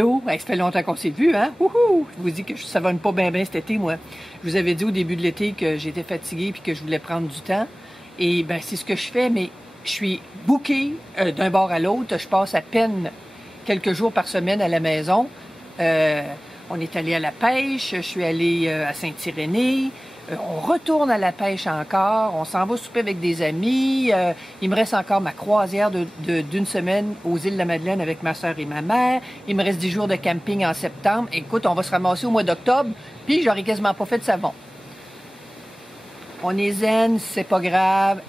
Allô? Ça fait longtemps qu'on s'est vu, hein? Wouhou! Je vous dis que je ne savonne pas bien cet été, moi. Je vous avais dit au début de l'été que j'étais fatiguée et que je voulais prendre du temps. Et bien, c'est ce que je fais, mais je suis bookée d'un bord à l'autre. Je passe à peine quelques jours par semaine à la maison. On est allé à la pêche, je suis allée à Saint-Irénée. On retourne à la pêche encore, on s'en va souper avec des amis. Il me reste encore ma croisière d'une semaine aux îles de la Madeleine avec ma soeur et ma mère. Il me reste 10 jours de camping en septembre. Écoute, on va se ramasser au mois d'octobre, puis j'aurais quasiment pas fait de savon. On est zen, c'est pas grave,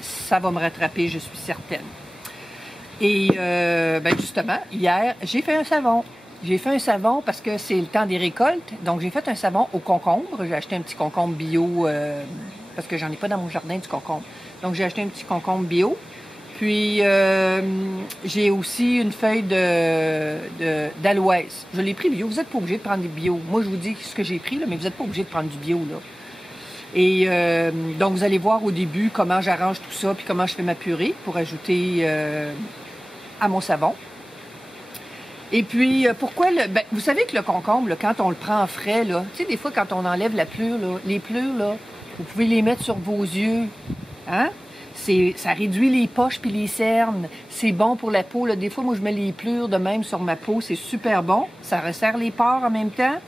ça va me rattraper, je suis certaine. Et ben justement, hier, j'ai fait un savon. J'ai fait un savon parce que c'est le temps des récoltes. Donc, j'ai fait un savon au concombre. J'ai acheté un petit concombre bio parce que j'en ai pas dans mon jardin du concombre. Donc, j'ai acheté un petit concombre bio. Puis, j'ai aussi une feuille d'aloès. Je l'ai pris bio. Vous n'êtes pas obligé de prendre du bio. Moi, je vous dis ce que j'ai pris, là, mais vous n'êtes pas obligé de prendre du bio, là. Et donc, vous allez voir au début comment j'arrange tout ça puis comment je fais ma purée pour ajouter à mon savon. Et puis, pourquoi ben, vous savez que le concombre, là, quand on le prend frais, là, tu sais, des fois, quand on enlève la pelure, là, les pelures, là, vous pouvez les mettre sur vos yeux. Hein? Ça réduit les poches puis les cernes. C'est bon pour la peau. Là. Des fois, moi, je mets les pelures de même sur ma peau. C'est super bon. Ça resserre les pores en même temps.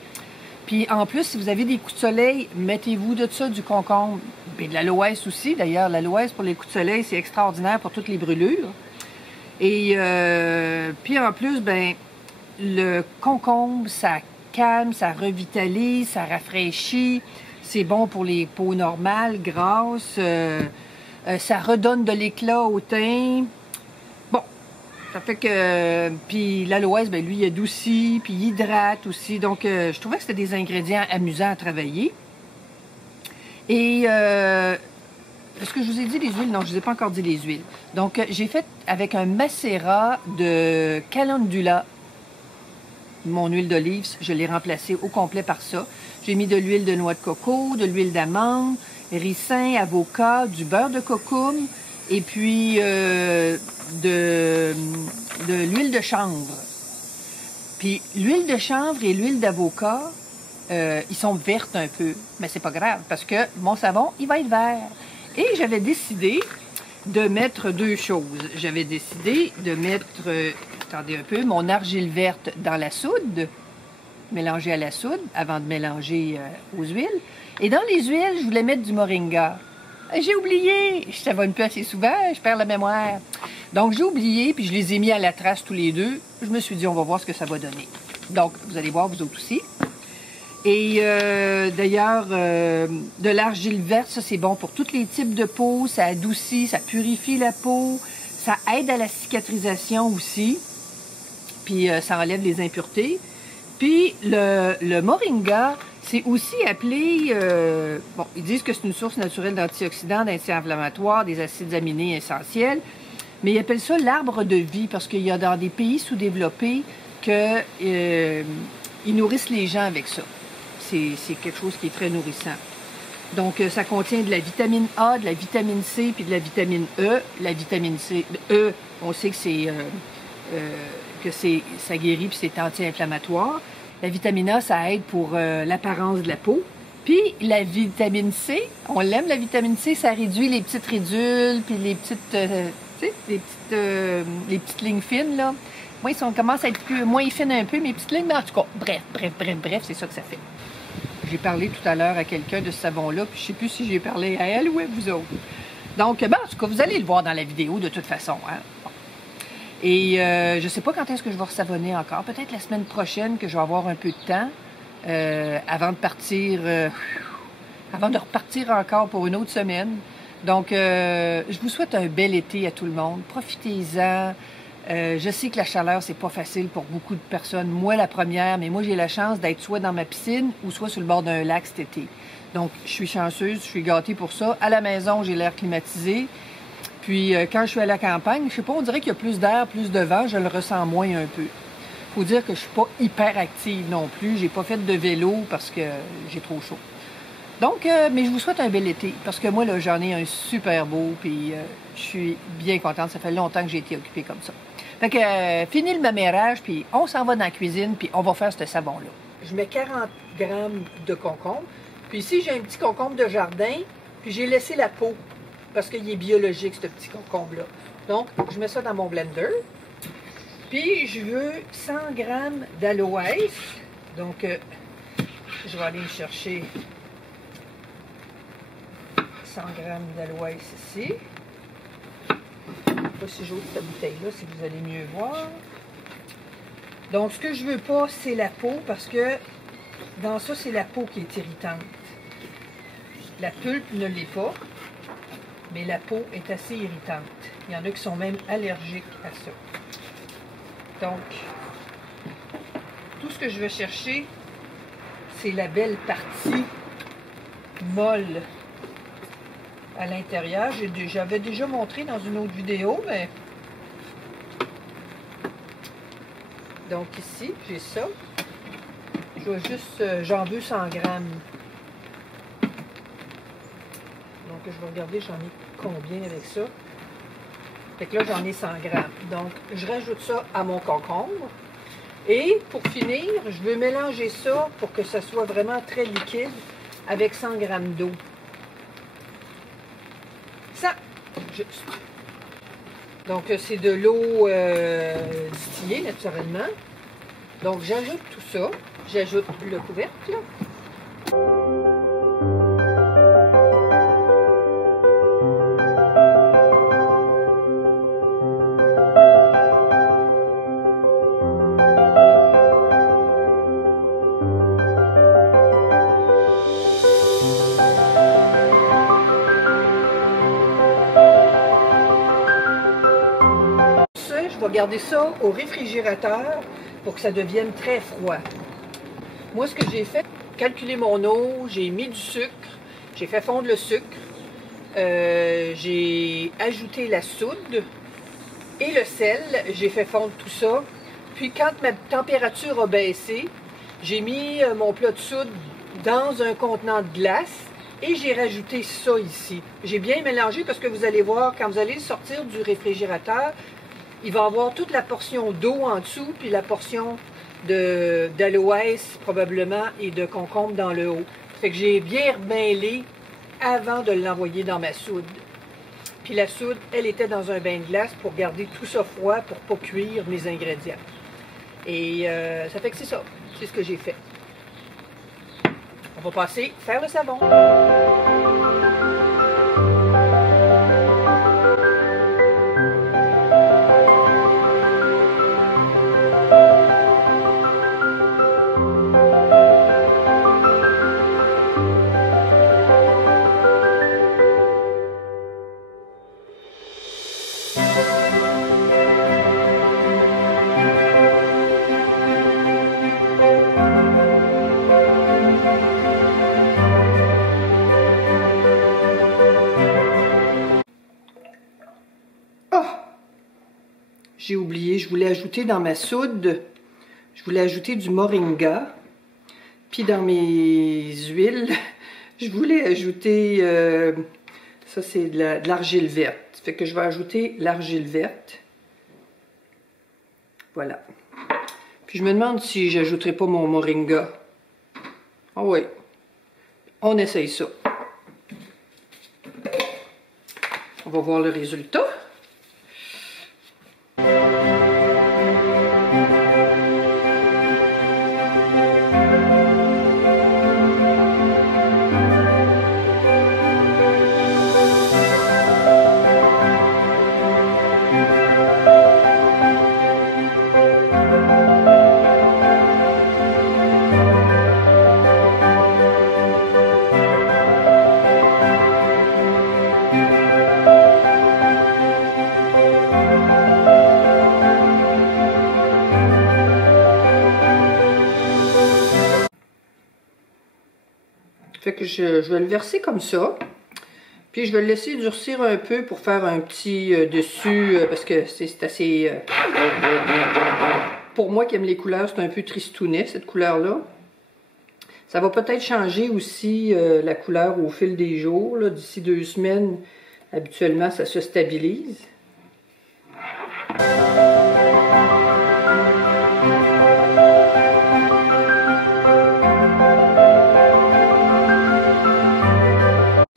Puis, en plus, si vous avez des coups de soleil, mettez-vous de ça du concombre. Et de l'aloès aussi, d'ailleurs. L'aloès pour les coups de soleil, c'est extraordinaire pour toutes les brûlures. Et puis, en plus, ben le concombre, ça calme, ça revitalise, ça rafraîchit. C'est bon pour les peaux normales, grasses. Ça redonne de l'éclat au teint. Bon, ça fait que... Puis l'aloès, ben lui, il adoucit, puis il hydrate aussi. Donc, je trouvais que c'était des ingrédients amusants à travailler. Et... est-ce que je vous ai dit les huiles? Non, je ne vous ai pas encore dit les huiles. Donc, j'ai fait avec un macérat de calendula. Mon huile d'olive, je l'ai remplacée au complet par ça. J'ai mis de l'huile de noix de coco, de l'huile d'amande, ricin, avocat, du beurre de cocoum et puis de l'huile de chanvre. Puis l'huile de chanvre et l'huile d'avocat, ils sont vertes un peu, mais c'est pas grave parce que mon savon, il va être vert. Et j'avais décidé de mettre deux choses. J'avais décidé de mettre... attendez un peu, mon argile verte dans la soude, mélangée à la soude, avant de mélanger aux huiles. Et dans les huiles, je voulais mettre du moringa. J'ai oublié! Je savonne plus assez souvent, je perds la mémoire. Donc, j'ai oublié, puis je les ai mis à la trace tous les deux. Je me suis dit, on va voir ce que ça va donner. Donc, vous allez voir, vous autres aussi. Et d'ailleurs, de l'argile verte, ça, c'est bon pour tous les types de peau. Ça adoucit, ça purifie la peau. Ça aide à la cicatrisation aussi. Puis ça enlève les impuretés. Puis le moringa, c'est aussi appelé... bon, ils disent que c'est une source naturelle d'antioxydants, d'anti-inflammatoires, des acides aminés essentiels. Mais ils appellent ça l'arbre de vie parce qu'il y a dans des pays sous-développés qu'ils nourrissent les gens avec ça. C'est quelque chose qui est très nourrissant. Donc, ça contient de la vitamine A, de la vitamine C, puis de la vitamine E. La vitamine C, E, on sait que ça guérit puis c'est anti-inflammatoire. La vitamine A, ça aide pour l'apparence de la peau. Puis la vitamine C, on l'aime, la vitamine C, ça réduit les petites ridules puis les petites, tu sais, les petites lignes fines, là. Moi, on commence à être moins fines un peu, mes petites lignes, mais en tout cas, bref, c'est ça que ça fait. J'ai parlé tout à l'heure à quelqu'un de ce savon-là, puis je ne sais plus si j'ai parlé à elle ou à vous autres. Donc, ben, en tout cas, vous allez le voir dans la vidéo de toute façon. Hein? Bon. Et je ne sais pas quand est-ce que je vais ressavonner encore. Peut-être la semaine prochaine que je vais avoir un peu de temps avant de partir, avant de repartir encore pour une autre semaine. Donc, je vous souhaite un bel été à tout le monde. Profitez-en. Je sais que la chaleur, c'est pas facile pour beaucoup de personnes. Moi, la première, mais moi, j'ai la chance d'être soit dans ma piscine ou soit sur le bord d'un lac cet été. Donc, je suis chanceuse, je suis gâtée pour ça. À la maison, j'ai l'air climatisé. Puis, quand je suis à la campagne, je sais pas, on dirait qu'il y a plus d'air, plus de vent, je le ressens moins un peu. Faut dire que je suis pas hyper active non plus. J'ai pas fait de vélo parce que j'ai trop chaud. Donc, mais je vous souhaite un bel été parce que moi, là, j'en ai un super beau puis je suis bien contente. Ça fait longtemps que j'ai été occupée comme ça. Fait que fini le mamérage, puis on s'en va dans la cuisine, puis on va faire ce savon-là. Je mets 40 grammes de concombre. Puis ici, j'ai un petit concombre de jardin, puis j'ai laissé la peau, parce qu'il est biologique, ce petit concombre-là. Donc, je mets ça dans mon blender. Puis, je veux 100 grammes d'aloès. Donc, je vais aller me chercher 100 grammes d'aloès ici. Je ne sais pas si j'ouvre cette bouteille-là, si vous allez mieux voir. Donc, ce que je veux pas, c'est la peau, parce que dans ça, c'est la peau qui est irritante. La pulpe ne l'est pas, mais la peau est assez irritante. Il y en a qui sont même allergiques à ça. Donc, tout ce que je vais chercher, c'est la belle partie molle à l'intérieur. J'avais déjà montré dans une autre vidéo, mais... Donc ici, j'ai ça. Je vais juste... j'en veux 100 grammes. Donc, je vais regarder, j'en ai combien avec ça. Fait que là, j'en ai 100 grammes. Donc, je rajoute ça à mon concombre. Et pour finir, je veux mélanger ça pour que ça soit vraiment très liquide avec 100 grammes d'eau. Ça, juste. Donc, c'est de l'eau distillée, naturellement. Donc, j'ajoute tout ça. J'ajoute le couvercle. Je vais garder ça au réfrigérateur pour que ça devienne très froid. Moi, ce que j'ai fait, calculer mon eau, j'ai mis du sucre, j'ai fait fondre le sucre, j'ai ajouté la soude et le sel, j'ai fait fondre tout ça. Puis quand ma température a baissé, j'ai mis mon plat de soude dans un contenant de glace et j'ai rajouté ça ici. J'ai bien mélangé parce que vous allez voir, quand vous allez le sortir du réfrigérateur, il va avoir toute la portion d'eau en dessous, puis la portion d'aloès probablement et de concombre dans le haut. Fait que j'ai bien remêlé avant de l'envoyer dans ma soude. Puis la soude, elle était dans un bain de glace pour garder tout ça froid, pour ne pas cuire mes ingrédients. Et ça fait que c'est ça. C'est ce que j'ai fait. On va passer faire le savon. J'ai oublié, je voulais ajouter dans ma soude, je voulais ajouter du moringa. Puis dans mes huiles, je voulais ajouter, ça c'est de l'argile verte. Ça fait que je vais ajouter l'argile verte. Voilà. Puis je me demande si j'ajouterai pas mon moringa. Ah oui, on essaye ça. On va voir le résultat. Fait que je vais le verser comme ça. Puis je vais le laisser durcir un peu pour faire un petit dessus, parce que c'est assez... pour moi qui aime les couleurs, c'est un peu tristounet, cette couleur-là. Ça va peut-être changer aussi la couleur au fil des jours. D'ici 2 semaines, habituellement, ça se stabilise.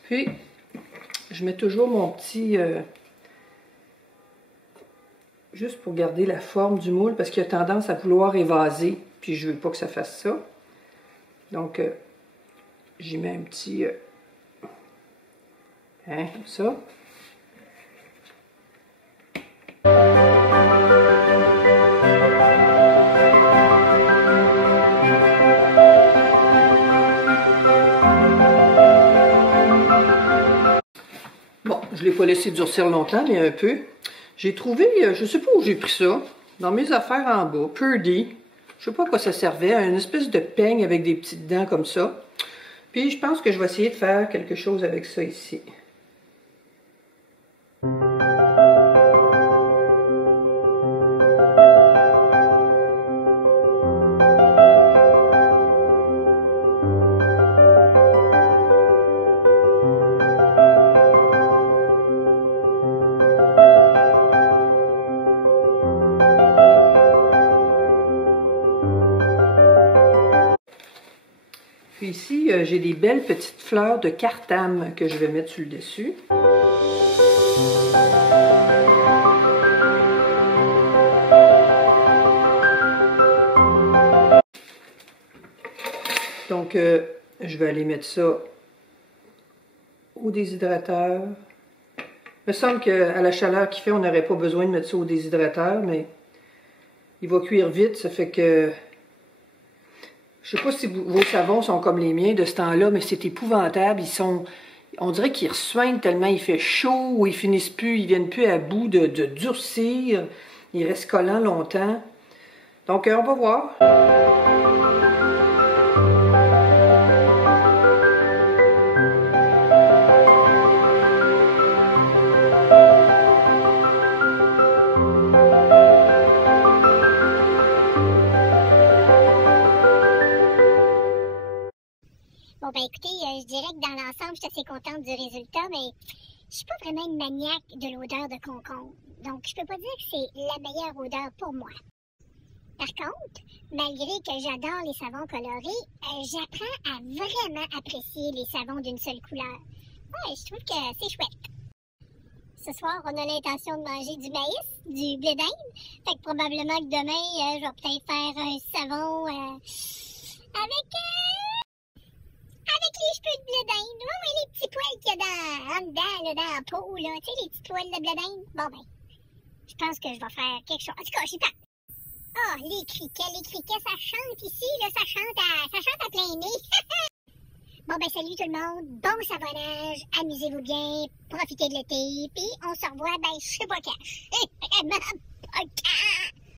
Puis, je mets toujours mon petit... juste pour garder la forme du moule, parce qu'il a tendance à vouloir évaser. Puis, je veux pas que ça fasse ça. Donc, j'y mets un petit... comme ça. Bon, je ne l'ai pas laissé durcir longtemps, mais un peu. J'ai trouvé, je ne sais pas où j'ai pris ça, dans mes affaires en bas, Purdy. Je ne sais pas à quoi ça servait, une espèce de peigne avec des petites dents comme ça. Puis je pense que je vais essayer de faire quelque chose avec ça ici. Puis ici, j'ai des belles petites fleurs de cartame que je vais mettre sur le dessus. Donc, je vais aller mettre ça au déshydrateur. Il me semble qu'à la chaleur qu'il fait, on n'aurait pas besoin de mettre ça au déshydrateur, mais il va cuire vite, ça fait que... Je sais pas si vos savons sont comme les miens de ce temps-là, mais c'est épouvantable. Ils sont, on dirait qu'ils ressoignent tellement il fait chaud, ou ils finissent plus, ils viennent plus à bout de durcir. Ils restent collants longtemps. Donc, on va voir. Bon, ben écoutez, je dirais que dans l'ensemble, je suis assez contente du résultat, mais je suis pas vraiment une maniaque de l'odeur de concombre. Donc, je peux pas dire que c'est la meilleure odeur pour moi. Par contre, malgré que j'adore les savons colorés, j'apprends à vraiment apprécier les savons d'une seule couleur. Ouais, je trouve que c'est chouette. Ce soir, on a l'intention de manger du maïs, du blé d'Inde. Fait que probablement que demain, je vais peut-être faire un savon avec les cheveux de blé d'Inde. Ouais, les petits poils qu'il y a en dedans, là, dans la peau, là. Tu sais, les petits poils de blé d'Inde. Bon, ben, je pense que je vais faire quelque chose. En tout cas, j'y pense. Ah, les criquets, ça chante ici, là. Ça chante à plein nez. Bon, ben, salut tout le monde. Bon savonnage. Amusez-vous bien. Profitez de l'été. Puis, on se revoit, ben, je sais pas quand. Vraiment pas quand.